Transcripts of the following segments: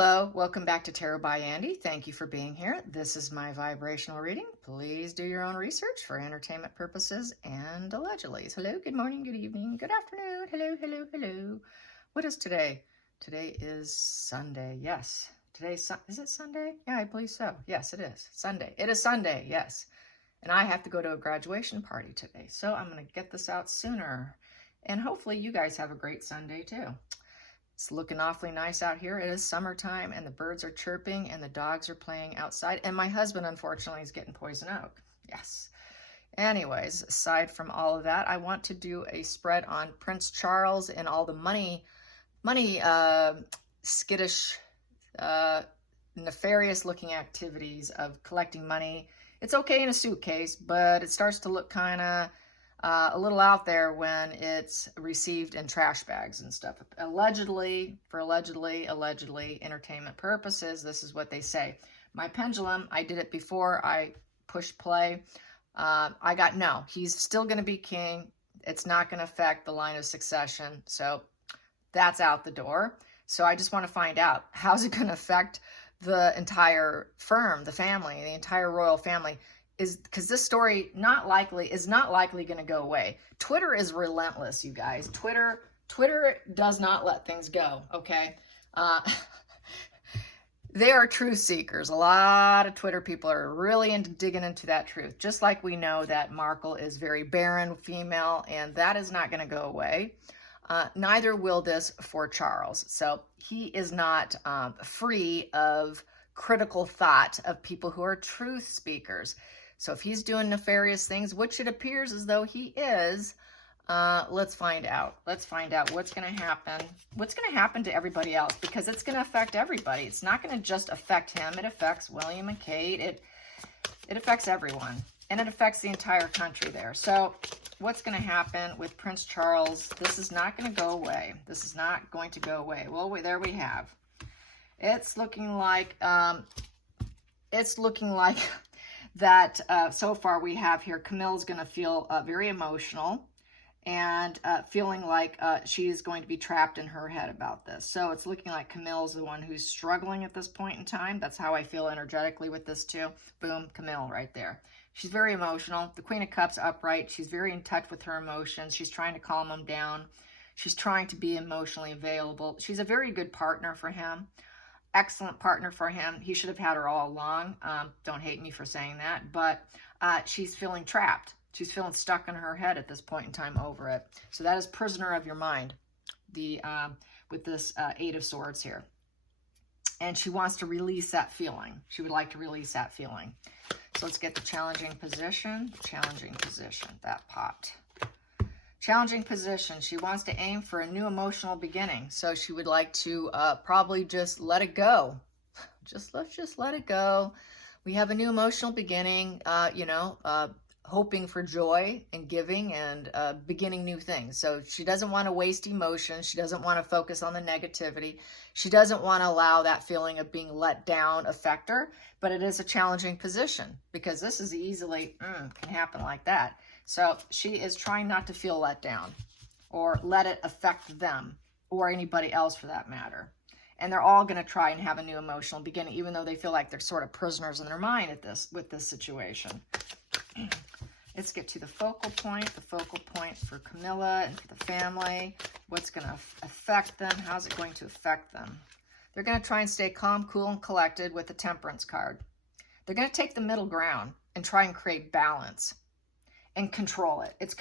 Hello, welcome back to Tarot by Andy. Thank you for being here. This is my vibrational reading. Please do your own research for entertainment purposes and allegedly. Hello, good morning, good evening, good afternoon. Hello, hello, hello. What is today? Today is Sunday. Yes. Is it Sunday? Yeah, I believe so. Yes, it is. Sunday. It is Sunday, yes. And I have to go to a graduation party today. So I'm going to get this out sooner. And hopefully you guys have a great Sunday too. It's looking awfully nice out here. It is summertime and the birds are chirping and the dogs are playing outside. And my husband, unfortunately, is getting poison oak. Yes. Anyways, aside from all of that, I want to do a spread on Prince Charles and all the money, skittish, nefarious looking activities of collecting money. It's okay in a suitcase, but it starts to look kind of a little out there when it's received in trash bags and stuff. Allegedly, entertainment purposes, this is what they say. My pendulum, I did it before I pushed play. I got no. He's still going to be king. It's not going to affect the line of succession. So that's out the door. So I just want to find out, how's it going to affect the entire firm, the family, the entire royal family? Is because this story is not likely going to go away. Twitter is relentless, you guys. Twitter does not let things go, okay? They are truth seekers. A lot of Twitter people are really digging into that truth. Just like we know that Markle is very barren female, and that is not going to go away. Neither will this for Charles. So he is not free of critical thought of people who are truth speakers. So if he's doing nefarious things, which it appears as though he is, let's find out. Let's find out what's going to happen. What's going to happen to everybody else? Because it's going to affect everybody. It's not going to just affect him. It affects William and Kate. It affects everyone. And it affects the entire country there. So what's going to happen with Prince Charles? This is not going to go away. This is not going to go away. Well, there we have. It's looking like that so far we have here, Camille's going to feel very emotional and feeling like she's going to be trapped in her head about this. So it's looking like Camille's the one who's struggling at this point in time. That's how I feel energetically with this too. Boom, Camille right there. She's very emotional. The Queen of Cups upright. She's very in touch with her emotions. She's trying to calm them down. She's trying to be emotionally available. She's a very good partner for him. Excellent partner for him. He should have had her all along. Don't hate me for saying that, but she's feeling trapped. She's feeling stuck in her head at this point in time over it. So that is prisoner of your mind, with this Eight of Swords here. And she wants to release that feeling. She would like to release that feeling. So let's get the challenging position. Challenging position, that pot. Challenging position. She wants to aim for a new emotional beginning. So she would like to probably just let it go. Let's just let it go. We have a new emotional beginning, hoping for joy and giving and beginning new things. So she doesn't want to waste emotion. She doesn't want to focus on the negativity. She doesn't want to allow that feeling of being let down affect her. But it is a challenging position because this is easily can happen like that. So she is trying not to feel let down or let it affect them or anybody else for that matter. And they're all going to try and have a new emotional beginning, even though they feel like they're sort of prisoners in their mind with this situation. Let's get to the focal point for Camilla and for the family. What's going to affect them? How's it going to affect them? They're going to try and stay calm, cool, and collected with the Temperance card. They're going to take the middle ground and try and create balance. And control it. It's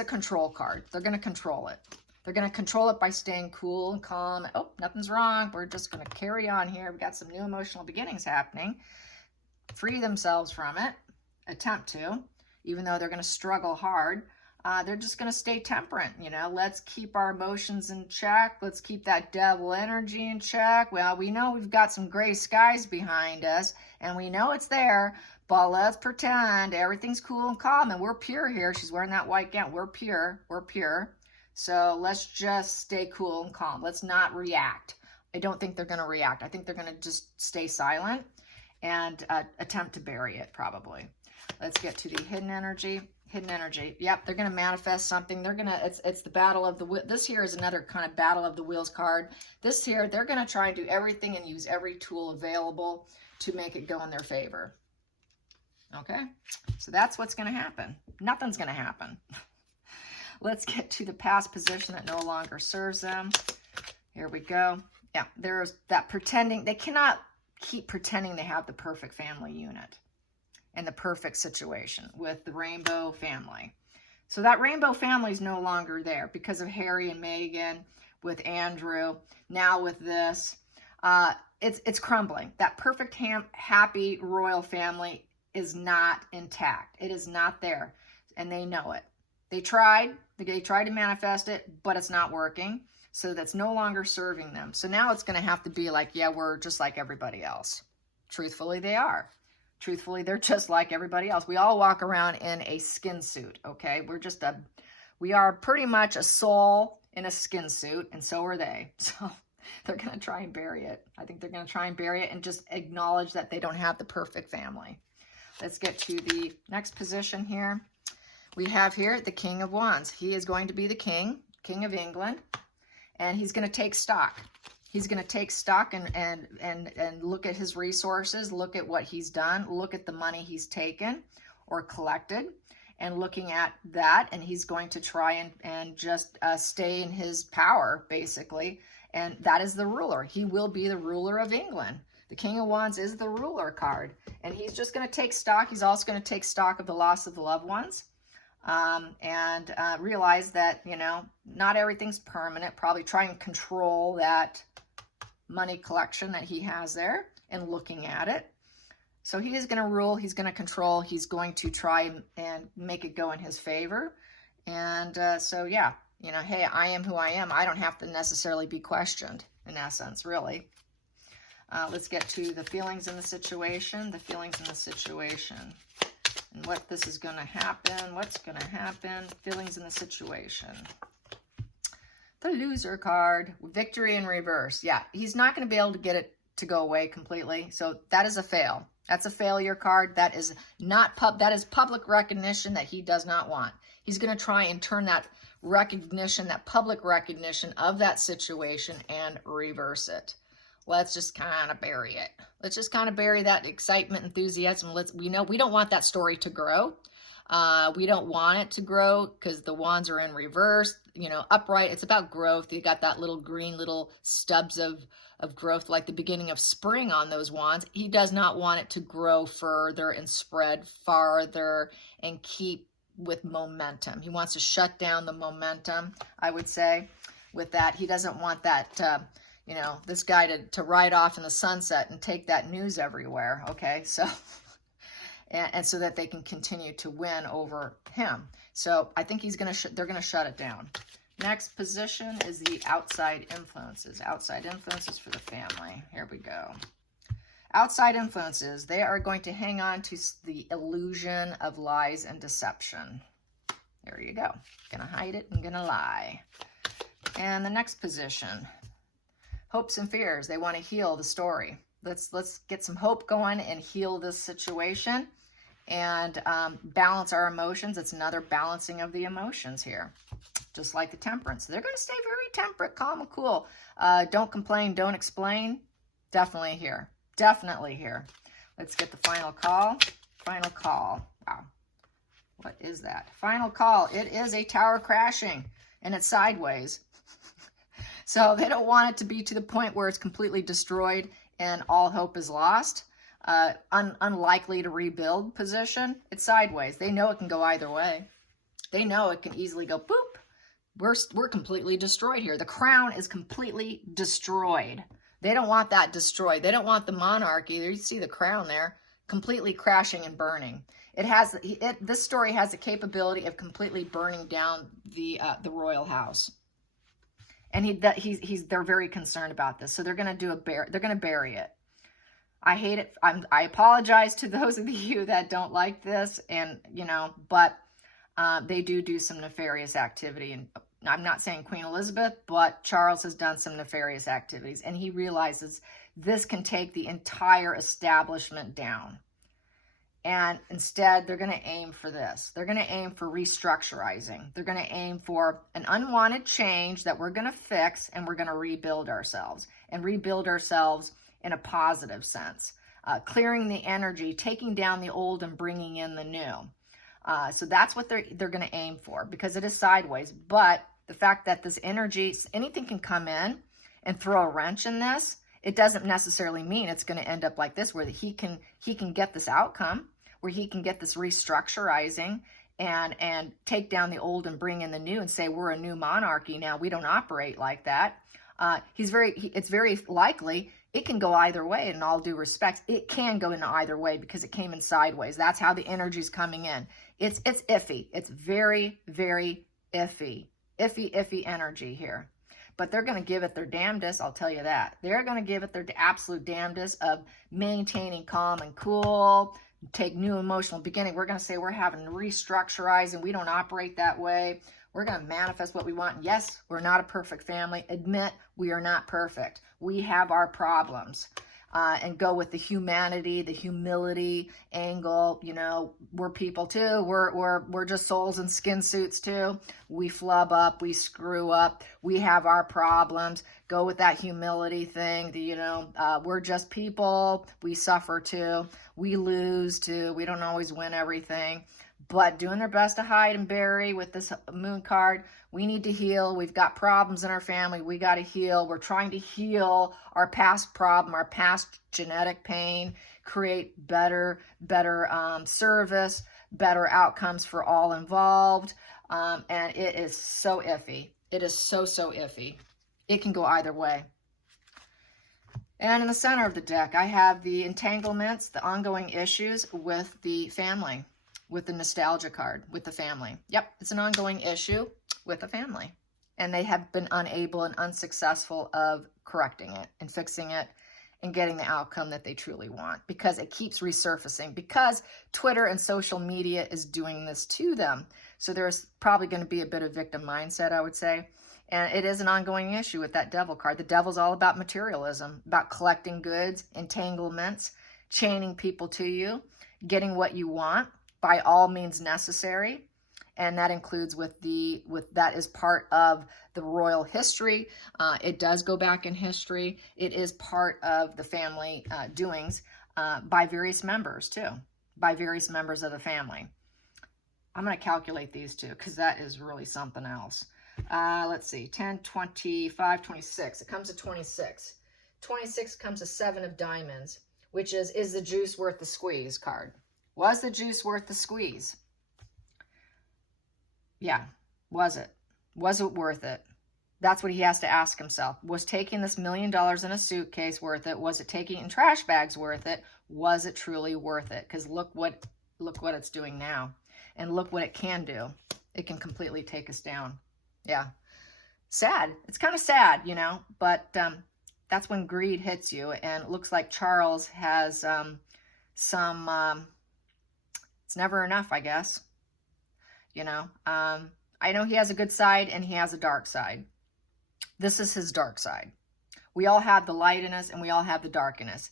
a control card. They're going to control it. They're going to control it by staying cool and calm. Oh, nothing's wrong. We're just going to carry on here. We've got some new emotional beginnings happening. Free themselves from it. Attempt to. Even though they're going to struggle hard. They're just going to stay temperate. Let's keep our emotions in check. Let's keep that devil energy in check. Well, we know we've got some gray skies behind us. And we know it's there. But let's pretend everything's cool and calm and we're pure here. She's wearing that white gown. We're pure. We're pure. So let's just stay cool and calm. Let's not react. I don't think they're going to react. I think they're going to just stay silent and attempt to bury it probably. Let's get to the hidden energy. Hidden energy. Yep, they're going to manifest something. They're going to, it's the battle of the wheel. This here is another kind of battle of the wheels card. This here, they're going to try and do everything and use every tool available to make it go in their favor. Okay, so that's what's going to happen. Nothing's going to happen. Let's get to the past position that no longer serves them. Here we go. Yeah, there's that pretending. They cannot keep pretending they have the perfect family unit and the perfect situation with the rainbow family. So that rainbow family is no longer there because of Harry and Meghan, with Andrew, now with this. It's crumbling. That perfect, happy royal family is not intact. It is not there, and they know it. They tried to manifest it, but it's not working. So that's no longer serving them. So now it's going to have to be like, yeah, we're just like everybody else. Truthfully, they are. Truthfully, they're just like everybody else. We all walk around in a skin suit, okay? We are pretty much a soul in a skin suit, and so are they. So they're going to try and bury it. I think they're going to try and bury it and just acknowledge that they don't have the perfect family. Let's get to the next position here. We have here the King of Wands. He is going to be the King of England. And he's going to take stock. He's going to take stock and look at his resources, look at what he's done, look at the money he's taken or collected, and looking at that. And he's going to try and just stay in his power, basically. And that is the ruler. He will be the ruler of England. The King of Wands is the ruler card. And he's just going to take stock. He's also going to take stock of the loss of the loved ones. And realize that, you know, not everything's permanent. Probably try and control that money collection that he has there and looking at it. So he is going to rule, he's going to control, he's going to try and make it go in his favor. And so, yeah, you know, hey, I am who I am. I don't have to necessarily be questioned, in essence, really. Let's get to the feelings in the situation, and what this is going to happen, what's going to happen, feelings in the situation. The loser card, victory in reverse. Yeah, he's not going to be able to get it to go away completely. So that is a fail. That's a failure card. That is not that is public recognition that he does not want. He's going to try and turn that recognition, that public recognition of that situation and reverse it. Let's just kind of bury it. Let's just kind of bury that excitement, enthusiasm. We know we don't want that story to grow. We don't want it to grow because the wands are in reverse, you know, upright. It's about growth. You got that little green little stubs of growth, like the beginning of spring on those wands. He does not want it to grow further and spread farther and keep with momentum. He wants to shut down the momentum, I would say, with that. He doesn't want that, you know, this guy to ride off in the sunset and take that news everywhere, okay? So, and so that they can continue to win over him. So I think they're going to shut it down. Next position is the outside influences. Outside influences for the family. Here we go. Outside influences, they are going to hang on to the illusion of lies and deception. There you go. Gonna hide it and gonna lie. And the next position, hopes and fears. They want to heal the story. Let's get some hope going and heal this situation and balance our emotions. It's another balancing of the emotions here, just like the temperance. They're going to stay very temperate, calm, and cool. Don't complain, don't explain. Definitely here. Definitely here. Let's get the final call. Final call. Wow. What is that? Final call. It is a tower crashing, and it's sideways. So they don't want it to be to the point where it's completely destroyed and all hope is lost. Unlikely to rebuild position. It's sideways. They know it can go either way. They know it can easily go boop. We're completely destroyed here. The crown is completely destroyed. They don't want that destroyed. They don't want the monarch either. You see the crown there, completely crashing and burning. This story has the capability of completely burning down the royal house. And they're very concerned about this. So they're going to they're going to bury it. I hate it. I apologize to those of you that don't like this, and you know, but they do some nefarious activity. And I'm not saying Queen Elizabeth, but Charles has done some nefarious activities, and he realizes this can take the entire establishment down. And instead, they're going to aim for this. They're going to aim for restructurizing. They're going to aim for an unwanted change that we're going to fix, and we're going to rebuild ourselves, and rebuild ourselves in a positive sense. Clearing the energy, taking down the old and bringing in the new. So that's what they're going to aim for, because it is sideways. But the fact that this energy, anything can come in and throw a wrench in this, it doesn't necessarily mean it's going to end up like this, where he can get this outcome, where he can get this restructurizing and take down the old and bring in the new and say, we're a new monarchy now. We don't operate like that. It's very likely it can go either way. In all due respect, it can go in either way because it came in sideways. That's how the energy's coming in. It's iffy. It's very, very iffy. Iffy energy here. But they're going to give it their damnedest, I'll tell you that. They're going to give it their absolute damnedest of maintaining calm and cool, take new emotional beginning. We're going to say we're having restructurizing. We don't operate that way. We're going to manifest what we want. Yes, we're not a perfect family. Admit we are not perfect. We have our problems. And go with the humanity, the humility angle. You know, we're people too. We're just souls in skin suits too. We flub up, we screw up, we have our problems. Go with that humility thing. We're just people. We suffer too. We lose too. We don't always win everything. But doing their best to hide and bury with this moon card. We need to heal. We've got problems in our family. We got to heal. We're trying to heal our past problem, our past genetic pain, create better service, better outcomes for all involved. And it is so iffy. It is so iffy. It can go either way. And in the center of the deck, I have the entanglements, the ongoing issues with the family, with the nostalgia card, with the family. Yep, it's an ongoing issue with the family. And they have been unable and unsuccessful of correcting it and fixing it and getting the outcome that they truly want, because it keeps resurfacing, because Twitter and social media is doing this to them. So there's probably going to be a bit of victim mindset, I would say. And it is an ongoing issue with that devil card. The devil's all about materialism, about collecting goods, entanglements, chaining people to you, getting what you want by all means necessary. And that includes that is part of the royal history. It does go back in history. It is part of the family doings by various members too, by various members of the family. I'm going to calculate these two because that is really something else. Let's see, 10, 25, 26. It comes to 26. 26 comes to 7 of diamonds, which is the juice worth the squeeze card. Was the juice worth the squeeze? Yeah. Was it? Was it worth it? That's what he has to ask himself. Was taking this $1 million in a suitcase worth it? Was it taking it in trash bags worth it? Was it truly worth it? Because look what it's doing now. And look what it can do. It can completely take us down. Yeah. Sad. It's kind of sad, but that's when greed hits you. And it looks like Charles has it's never enough, I guess. I know he has a good side and he has a dark side. This is his dark side. We all have the light in us and we all have the dark in us.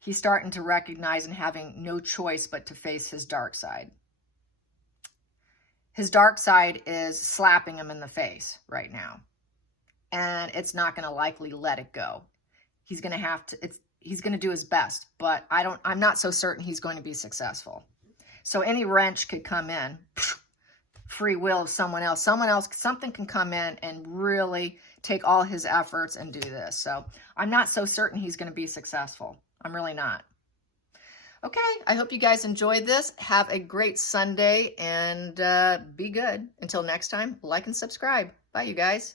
He's starting to recognize and having no choice but to face his dark side. His dark side is slapping him in the face right now. And it's not going to likely let it go. He's going to do his best, but I'm not so certain he's going to be successful. So any wrench could come in. Free will of someone else, something can come in and really take all his efforts and do this. So I'm not so certain he's going to be successful. I'm really not. Okay, I hope you guys enjoyed this. Have a great Sunday and be good. Until next time, like and subscribe. Bye, you guys.